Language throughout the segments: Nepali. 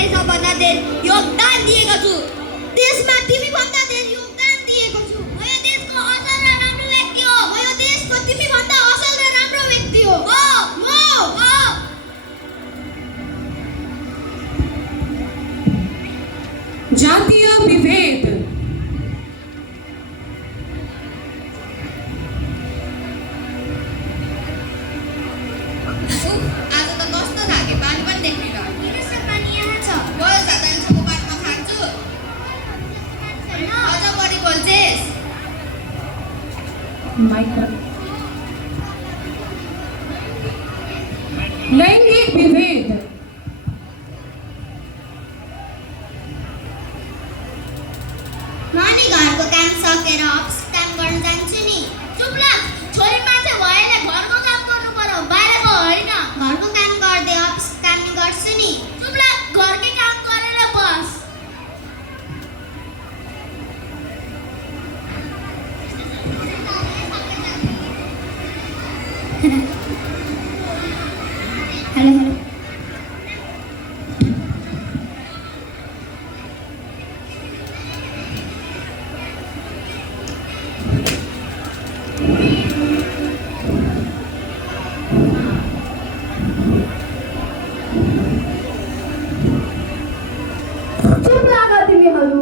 मैले सबभन्दा धेरै योगदान दिएको छु। देशमा तिमीभन्दा धेरै योगदान दिएको छु। म यो देशको असल र राम्रो व्यक्ति हो। म यो देशको तिमीभन्दा असल र राम्रो व्यक्ति हो। जातीय विभेद। आज त कस्तो थाके, पानी पनि देख्दैन। किन यसो पानी यहाँ छ? बस जान्छको बाटोमा थाक्छु। अझ बढी बोल्छेस्। लैंगिक विभेद। नानी घरको काम सकेर अफिस काम गर्न जान्छु नि। चुप लाग, छोरी मान्छे भएले घरको काम गर्नु पर्यो, बाहिरको होइन। घरको काम गर्दै अफिस काम नि गर्छु नि। चुप लाग, घरकै काम गरेर बस। हेलो चुप लाग तिमीहरू।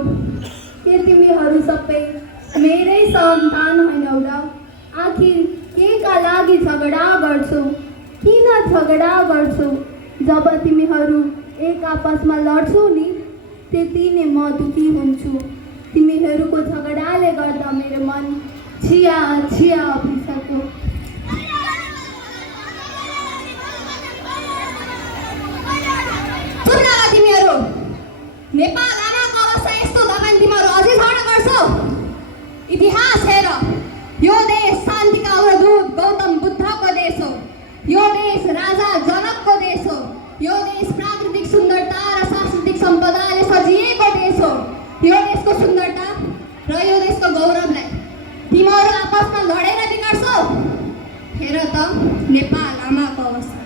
के तिमीहरू सबै मेरै सन्तान होइनौ र? आखिर केका लागि झगडा गर्छौ? किन झगडा गर्छौ? जब तिमीहरू एक आपसमा लड्छौ नि, त्यति नै म दुखी हुन्छु। तिमीहरूको झगडाले गर्दा मेरो मन छिया छिया उभिसक्यो। चुप लाग तिमीहरू। नेपाल आमाको अवस्था यस्तो छ भने तिमीहरू अझै झगडा गर्छौ? इतिहास हेर, यो देश शान्तिका अग्रदूत गौतम बुद्धको देश हो। यो देश राजा जनकको देश हो। यो देश प्राकृतिक सुन्दरता र सांस्कृतिक सम्पदाले सजिएको देश हो। यो देशको सुन्दरता र यो देशको गौरवलाई तिमीहरू आपसमा लडेर बिगाड्छौ। हेर त नेपाल आमाको अवस्था।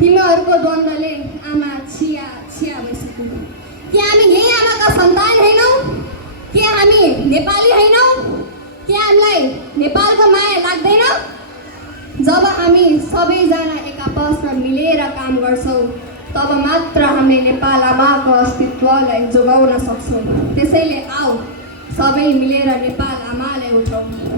तिमीहरूको द्वन्द्वले आमा छिया छिया भइसक्यो। के हामी यही आमाका सन्तान होइनौँ? के हामी नेपाली होइनौँ? के हामीलाई नेपालको माया लाग्दैन? जब हामी सबैजना एक आपसमा मिलेर काम गर्छौँ, तब मात्र हामीले नेपाल आमाको अस्तित्वलाई जोगाउन सक्छौँ। त्यसैले आऊ सबै मिलेर नेपाल आमालाई उठाउँ।